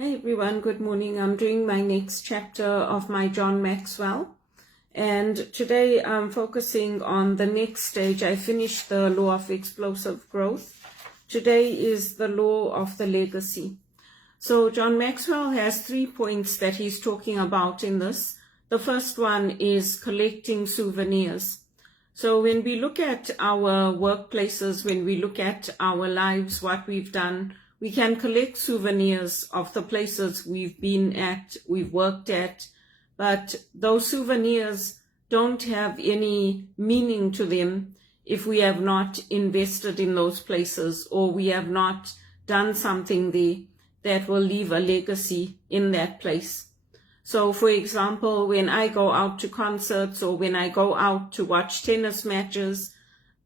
Hi everyone, good morning. I'm doing my next chapter of my John Maxwell, and today I'm focusing on the next stage. I finished the law of explosive growth. Today is the law of the legacy. So John Maxwell has 3 points that he's talking about in this. The first one is collecting souvenirs. So when we look at our workplaces, when we look at our lives, what we've done, we can collect souvenirs of the places we've been at, we've worked at, but those souvenirs don't have any meaning to them if we have not invested in those places or we have not done something there that will leave a legacy in that place. So, for example, when I go out to concerts or when I go out to watch tennis matches,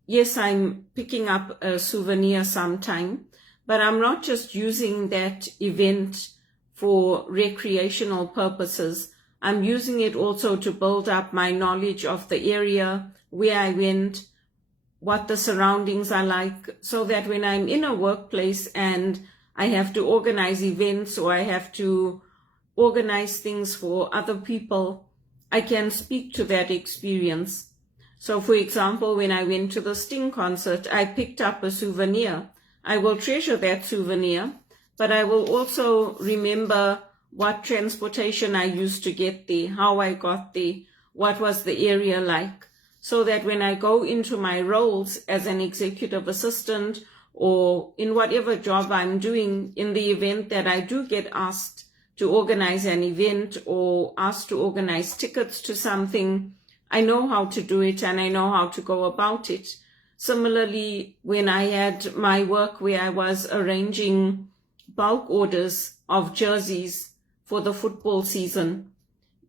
yes, I'm picking up a souvenir sometime, but I'm not just using that event for recreational purposes. I'm using it also to build up my knowledge of the area, where I went, what the surroundings are like, so that when I'm in a workplace and I have to organize events or I have to organize things for other people, I can speak to that experience. So, for example, when I went to the Sting concert, I picked up a souvenir. I will treasure that souvenir, but I will also remember what transportation I used to get there, how I got there, what was the area like, so that when I go into my roles as an executive assistant or in whatever job I'm doing, in the event that I do get asked to organize an event or asked to organize tickets to something, I know how to do it and I know how to go about it. Similarly, when I had my work where I was arranging bulk orders of jerseys for the football season,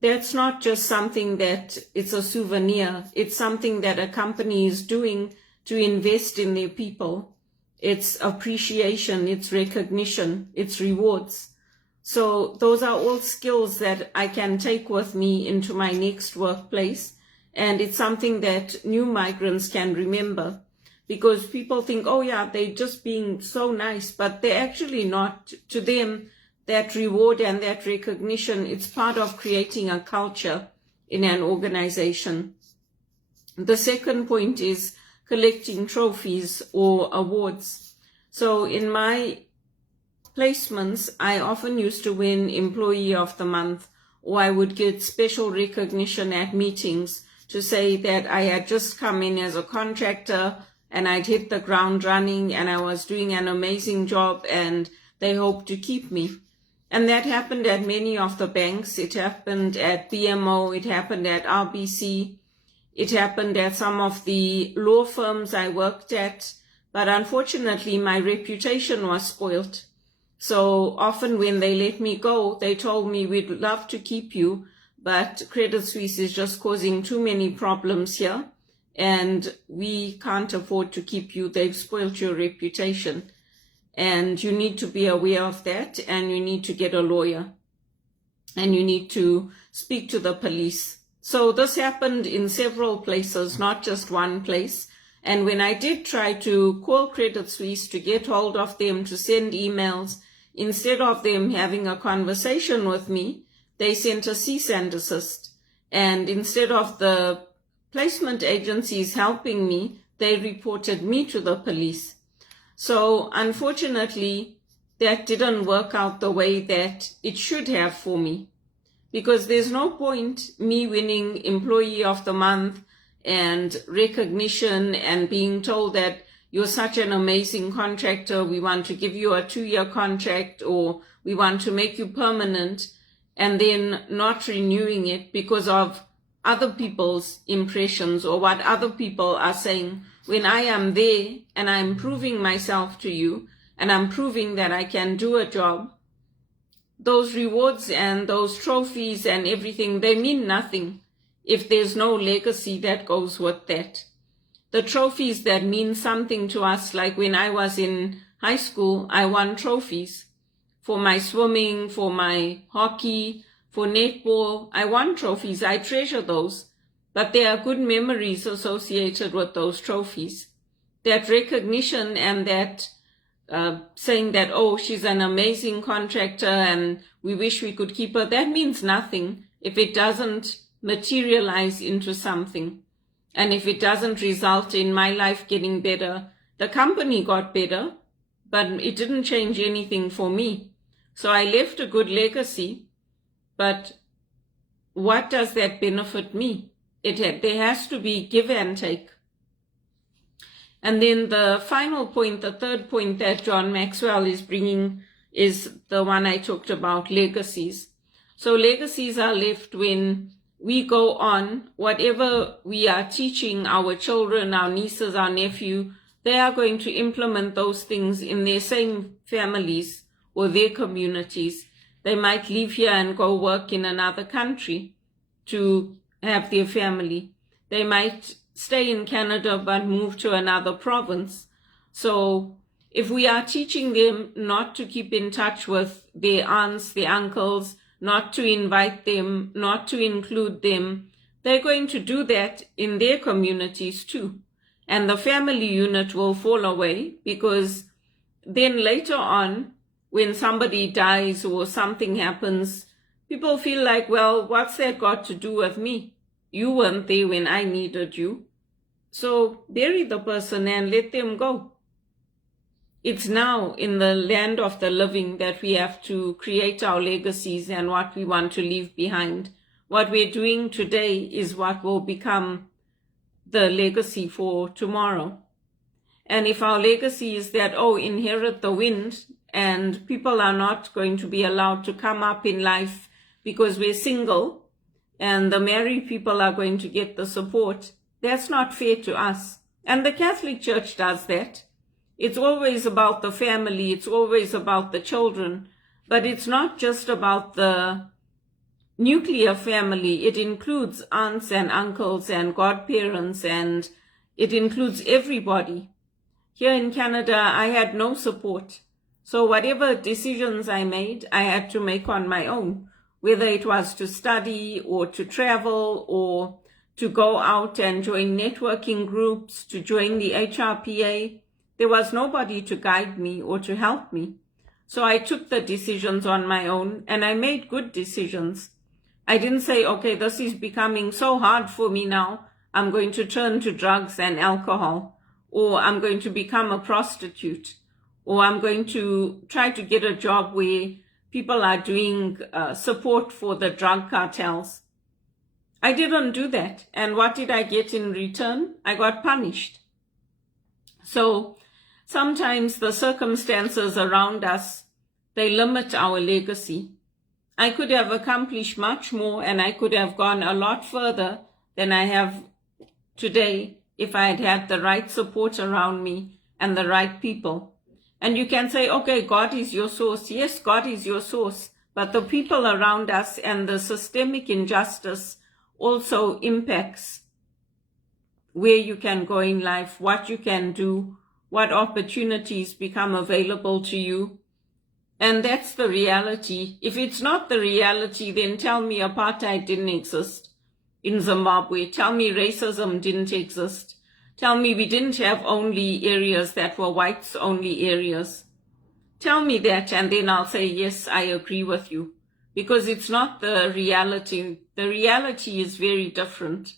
that's not just something that it's a souvenir. It's something that a company is doing to invest in their people. It's appreciation, it's recognition, it's rewards. So those are all skills that I can take with me into my next workplace. And it's something that new migrants can remember, because people think, oh yeah, they're just being so nice, but they're actually not. To them, that reward and that recognition, it's part of creating a culture in an organization. The second point is collecting trophies or awards. So in my placements, I often used to win Employee of the Month, or I would get special recognition at meetings to say that I had just come in as a contractor and I'd hit the ground running and I was doing an amazing job and they hoped to keep me. And that happened at many of the banks. It happened at BMO, it happened at RBC, it happened at some of the law firms I worked at, but unfortunately my reputation was spoiled. So often when they let me go, they told me, we'd love to keep you, but Credit Suisse is just causing too many problems here and we can't afford to keep you. They've spoiled your reputation and you need to be aware of that, and you need to get a lawyer and you need to speak to the police. So this happened in several places, not just one place. And when I did try to call Credit Suisse to get hold of them to send emails, instead of them having a conversation with me, they sent a cease and desist. And instead of the placement agencies helping me, they reported me to the police. So unfortunately, that didn't work out the way that it should have for me, because there's no point me winning Employee of the Month and recognition and being told that you're such an amazing contractor, we want to give you a 2-year contract or we want to make you permanent, and then not renewing it because of other people's impressions or what other people are saying, when I am there and I'm proving myself to you and I'm proving that I can do a job. Those rewards and those trophies and everything, they mean nothing if there's no legacy that goes with that. The trophies that mean something to us, like when I was in high school, I won trophies for my swimming, for my hockey, for netball. I won trophies. I treasure those. But there are good memories associated with those trophies. That recognition and that saying that, oh, she's an amazing contractor and we wish we could keep her, that means nothing if it doesn't materialize into something. And if it doesn't result in my life getting better. The company got better, but it didn't change anything for me. So I left a good legacy, but what does that benefit me? There has to be give and take. And then the final point, the third point that John Maxwell is bringing is the one I talked about, legacies. So legacies are left when we go on, whatever we are teaching our children, our nieces, our nephew, they are going to implement those things in their same families or their communities. They might leave here and go work in another country to have their family. They might stay in Canada but move to another province. So if we are teaching them not to keep in touch with their aunts, their uncles, not to invite them, not to include them, they're going to do that in their communities too. And the family unit will fall away, because then later on, when somebody dies or something happens, people feel like, well, what's that got to do with me? You weren't there when I needed you. So bury the person and let them go. It's now in the land of the living that we have to create our legacies and what we want to leave behind. What we're doing today is what will become the legacy for tomorrow. And if our legacy is that, oh, inherit the wind, and people are not going to be allowed to come up in life because we're single, and the married people are going to get the support, that's not fair to us. And the Catholic Church does that. It's always about the family, it's always about the children, but it's not just about the nuclear family. It includes aunts and uncles and godparents, and it includes everybody. Here in Canada, I had no support. So whatever decisions I made, I had to make on my own, whether it was to study or to travel or to go out and join networking groups, to join the HRPA. There was nobody to guide me or to help me. So I took the decisions on my own, and I made good decisions. I didn't say, okay, this is becoming so hard for me now, I'm going to turn to drugs and alcohol, or I'm going to become a prostitute, or I'm going to try to get a job where people are doing support for the drug cartels. I didn't do that. And what did I get in return? I got punished. So sometimes the circumstances around us, they limit our legacy. I could have accomplished much more, and I could have gone a lot further than I have today if I had had the right support around me and the right people. And you can say, okay, God is your source. Yes, God is your source. But the people around us and the systemic injustice also impacts where you can go in life, what you can do, what opportunities become available to you. And that's the reality. If it's not the reality, then tell me apartheid didn't exist in Zimbabwe. Tell me racism didn't exist. Tell me we didn't have only areas that were whites only areas. Tell me that, and then I'll say, yes, I agree with you. Because it's not the reality. The reality is very different.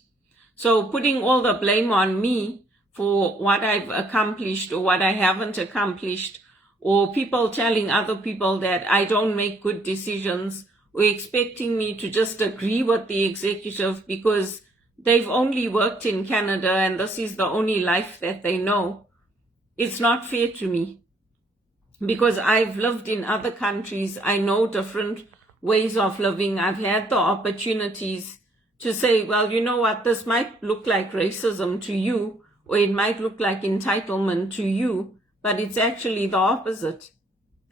So putting all the blame on me for what I've accomplished or what I haven't accomplished, or people telling other people that I don't make good decisions, or expecting me to just agree with the executive because they've only worked in Canada and this is the only life that they know. It's not fair to me, because I've lived in other countries. I know different ways of living. I've had the opportunities to say, well, you know what, this might look like racism to you, or it might look like entitlement to you, but it's actually the opposite.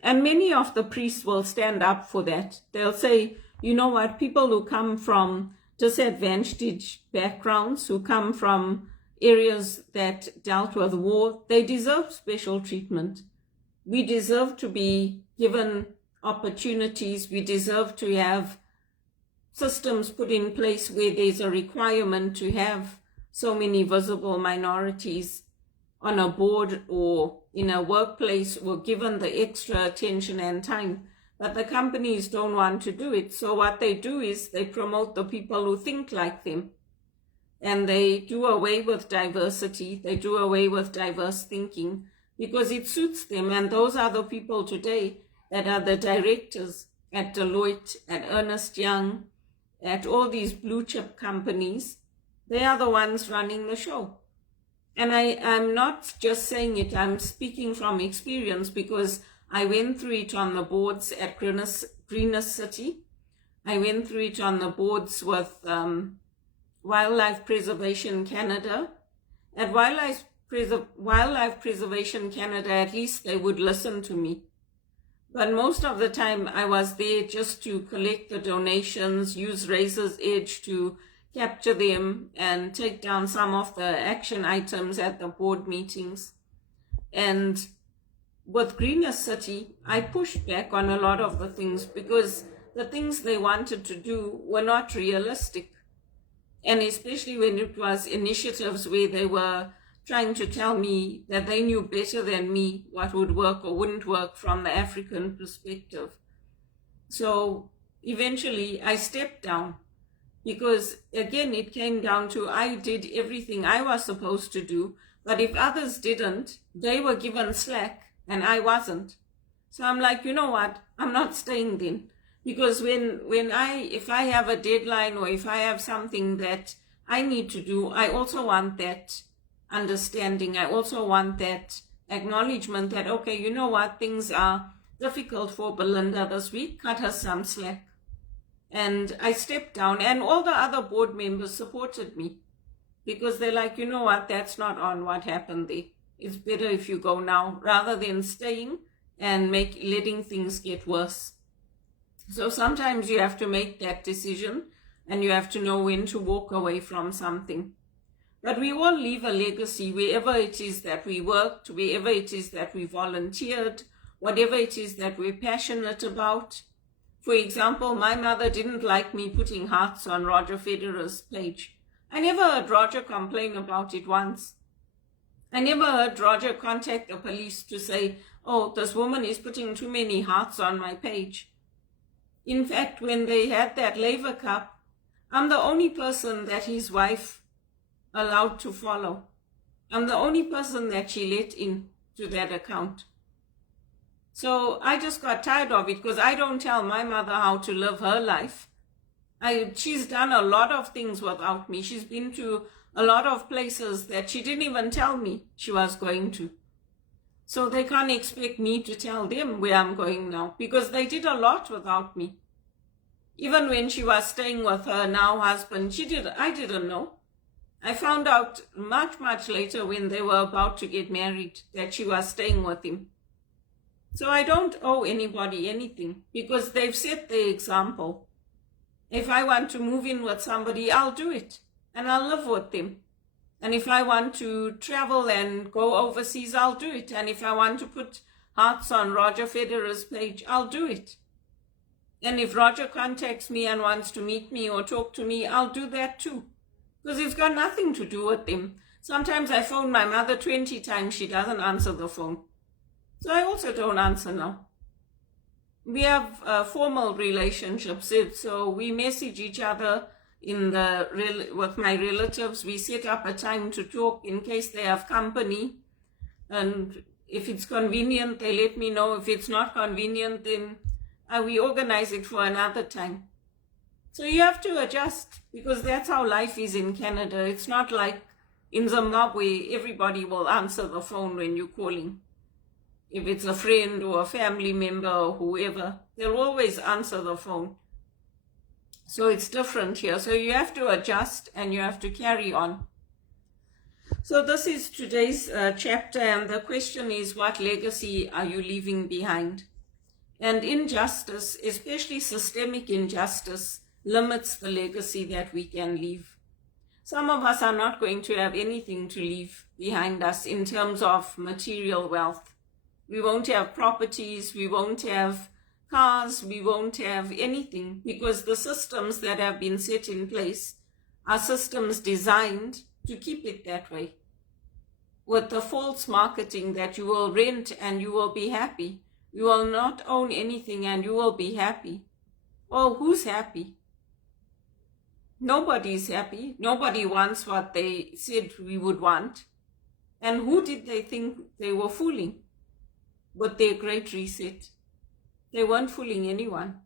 And many of the priests will stand up for that. They'll say, you know what, people who come from disadvantaged backgrounds, who come from areas that dealt with war, they deserve special treatment. We deserve to be given opportunities. We deserve to have systems put in place where there's a requirement to have so many visible minorities on a board or in a workplace were given the extra attention and time, but the companies don't want to do it. So what they do is they promote the people who think like them, and they do away with diversity. They do away with diverse thinking because it suits them. And those are the people today that are the directors at Deloitte, at Ernst Young, at all these blue chip companies. They are the ones running the show. And I'm not just saying it, I'm speaking from experience because I went through it on the boards at Greener City. I went through it on the boards with Wildlife Preservation Canada. At Wildlife Preservation Canada, at least they would listen to me. But most of the time I was there just to collect the donations, use Razor's Edge to capture them and take down some of the action items at the board meetings. And with Greener City, I pushed back on a lot of the things because the things they wanted to do were not realistic. And especially when it was initiatives where they were trying to tell me that they knew better than me what would work or wouldn't work from the African perspective. So eventually I stepped down because, again, it came down to I did everything I was supposed to do, but if others didn't, they were given slack and I wasn't. So I'm like, you know what, I'm not staying then. Because if I have a deadline or if I have something that I need to do, I also want that understanding. I also want that acknowledgement that, okay, you know what, things are difficult for Belinda this week, cut her some slack. And I stepped down, and all the other board members supported me because they're like, you know what, that's not on what happened there. It's better if you go now rather than staying and letting things get worse. So sometimes you have to make that decision and you have to know when to walk away from something. But we all leave a legacy wherever it is that we worked, wherever it is that we volunteered, whatever it is that we're passionate about. For example, my mother didn't like me putting hearts on Roger Federer's page. I never heard Roger complain about it once. I never heard Roger contact the police to say, oh, this woman is putting too many hearts on my page. In fact, when they had that Laver Cup, I'm the only person that his wife allowed to follow. I'm the only person that she let in to that account. So I just got tired of it because I don't tell my mother how to live her life. She's done a lot of things without me. She's been to a lot of places that she didn't even tell me she was going to. So they can't expect me to tell them where I'm going now because they did a lot without me. Even when she was staying with her now husband, I didn't know. I found out much, much later when they were about to get married that she was staying with him. So I don't owe anybody anything because they've set the example. If I want to move in with somebody, I'll do it and I'll live with them. And if I want to travel and go overseas, I'll do it. And if I want to put hearts on Roger Federer's page, I'll do it. And if Roger contacts me and wants to meet me or talk to me, I'll do that too. Because it's got nothing to do with them. Sometimes I phone my mother 20 times, she doesn't answer the phone. So I also don't answer now. We have formal relationships, so we message each other with my relatives. We set up a time to talk in case they have company. And if it's convenient, they let me know. If it's not convenient, then we organize it for another time. So you have to adjust because that's how life is in Canada. It's not like in Zimbabwe, everybody will answer the phone when you're calling. If it's a friend or a family member or whoever, they'll always answer the phone. So it's different here. So you have to adjust and you have to carry on. So this is today's chapter, and the question is, what legacy are you leaving behind? And injustice, especially systemic injustice, limits the legacy that we can leave. Some of us are not going to have anything to leave behind us in terms of material wealth. We won't have properties, we won't have cars, we won't have anything because the systems that have been set in place are systems designed to keep it that way. with the false marketing that you will rent and you will be happy. You will not own anything and you will be happy. Oh, who's happy? Nobody's happy. Nobody wants what they said we would want. And who did they think they were fooling with their great reset? They weren't fooling anyone.